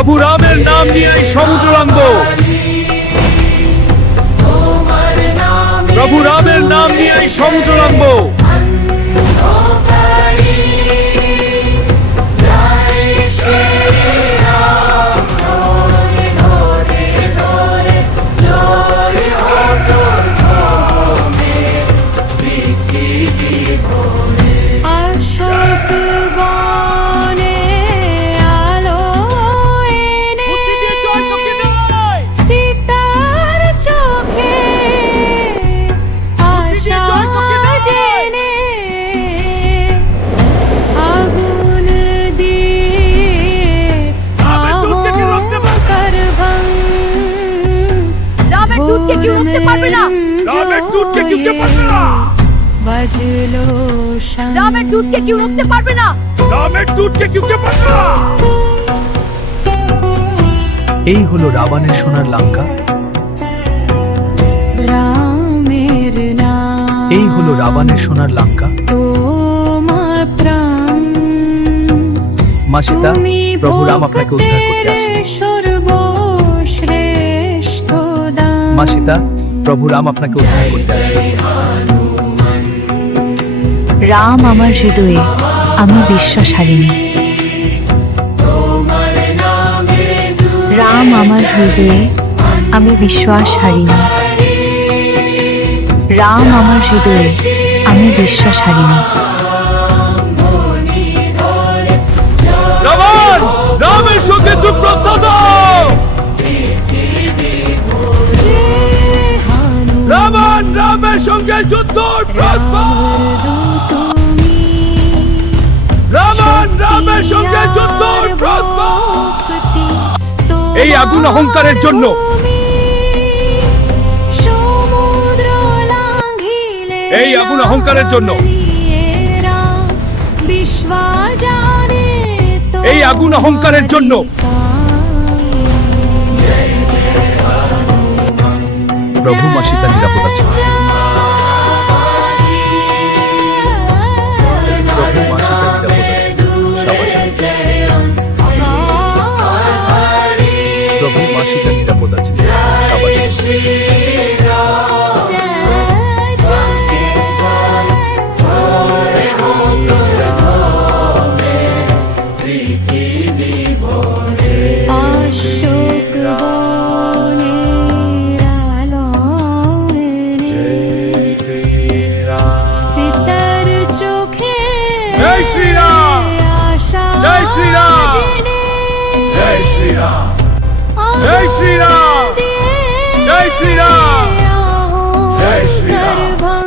প্রভু রামের নাম নিয়েই সমুদ্র লাঙ্ঘব। প্রভু রামের নাম নিয়েই সমুদ্র লাঙ্ঘব। রামের দুধকে কেউ রুখতে পারবে না। রামের দুধকে কেউ রুখতে পারবে না। এই হলো রাবণের সোনার লঙ্কা। রামের নাম, এই হলো রাবণের সোনার লঙ্কা। তোমার প্রাণ, মা সীতা, প্রভু রাম আপনাকে উদ্ধার করতে আসেন। সর্বশ্রেষ্ঠ দান। মা সীতা, প্রভু রাম আপনাকে উদ্ধার করতে আসেন। রাম আমার হৃদয়ে, আমি বিশ্বাস হারিনি। রাম আমার হৃদয়ে, আমি বিশ্বাস হারিনি। রাম আমার হৃদয়ে, আমি বিশ্বাস হারিনি। রাবণ রামের সঙ্গে যুদ্ধ প্রস্তাব দাও। রাবণ রামের সঙ্গে যুদ্ধের প্রস্তাব। রাবণ রামের সঙ্গে যুদ্ধের প্রস্তাব। এই আগুন অহংকারের জন্য, এই আগুন অহংকারের জন্য, এই আগুন অহংকারের জন্য। প্রভু মা সীতা নিরাপদ আছে। প্রভু মা সীতা নিরাপদ আছে। শাবাশ। প্রভু মা সীতা নিরাপদ আছে। শাবাশ। জয় শ্রীরাম, জয় শ্রীরাম, জয় শ্রীরাম, জয় শ্রীরাম, জয় শ্রীরাম, জয় শ্রীরাম।